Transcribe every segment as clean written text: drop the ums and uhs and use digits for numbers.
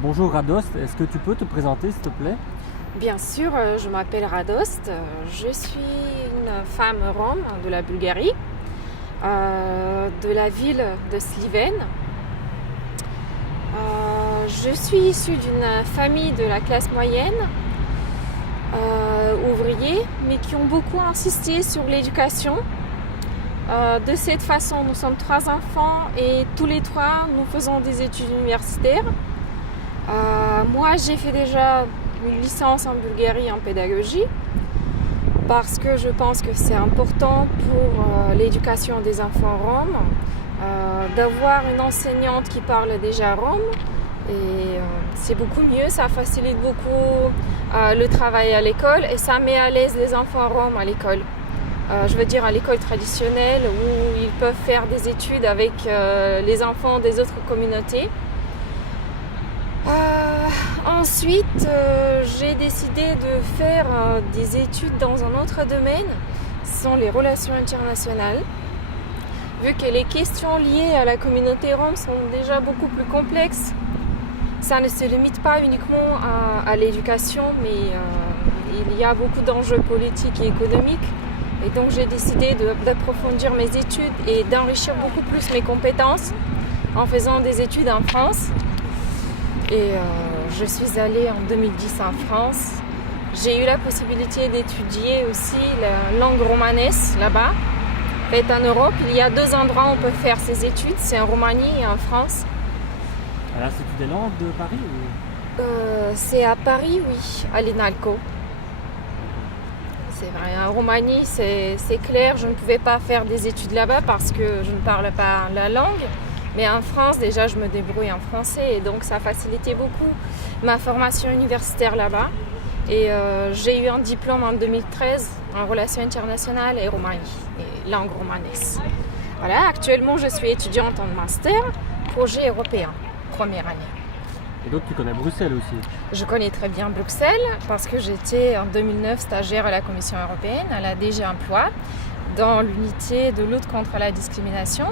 Bonjour Radost, est-ce que tu peux te présenter s'il te plaît? Bien sûr, je m'appelle Radost, je suis une femme rome de la Bulgarie, de la ville de Sliven. Je suis issue d'une famille de la classe moyenne, ouvrier, mais qui ont beaucoup insisté sur l'éducation. De cette façon, nous sommes 3 enfants et tous les 3, nous faisons des études universitaires. Moi, j'ai fait déjà une licence en Bulgarie en pédagogie parce que je pense que c'est important pour l'éducation des enfants roms d'avoir une enseignante qui parle déjà rome et c'est beaucoup mieux, ça facilite beaucoup le travail à l'école et ça met à l'aise les enfants roms à l'école. Je veux dire à l'école traditionnelle où ils peuvent faire des études avec les enfants des autres communautés. Ensuite, j'ai décidé de faire des études dans un autre domaine, ce sont les relations internationales. Vu que les questions liées à la communauté rome sont déjà beaucoup plus complexes, ça ne se limite pas uniquement à l'éducation, mais il y a beaucoup d'enjeux politiques et économiques. Et donc j'ai décidé d'approfondir mes études et d'enrichir beaucoup plus mes compétences en faisant des études en France. Et je suis allée en 2010 en France. J'ai eu la possibilité d'étudier aussi la langue romanesque là-bas. En fait, en Europe, il y a 2 endroits où on peut faire ces études, c'est en Roumanie et en France. À l'Institut des langues de Paris ou... C'est à Paris, oui, à l'INALCO. C'est vrai, en Roumanie, c'est clair, je ne pouvais pas faire des études là-bas parce que je ne parle pas la langue. Mais en France, déjà, je me débrouille en français et donc ça facilitait beaucoup ma formation universitaire là-bas. Et j'ai eu un diplôme en 2013 en relations internationales et Roumanie, et langue romanesque. Voilà, actuellement, je suis étudiante en master, projet européen, première année. Et donc tu connais Bruxelles aussi? Je connais très bien Bruxelles parce que j'étais en 2009 stagiaire à la Commission européenne, à la DG Emploi, dans l'unité de lutte contre la discrimination.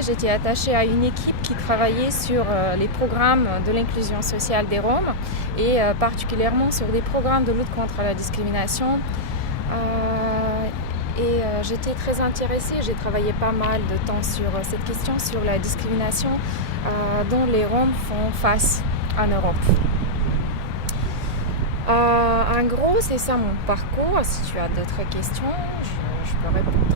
J'étais attachée à une équipe qui travaillait sur les programmes de l'inclusion sociale des Roms et particulièrement sur des programmes de lutte contre la discrimination. J'étais très intéressée, j'ai travaillé pas mal de temps sur cette question, sur la discrimination dont les Roms font face en Europe. En gros, c'est ça mon parcours. Si tu as d'autres questions, je peux répondre.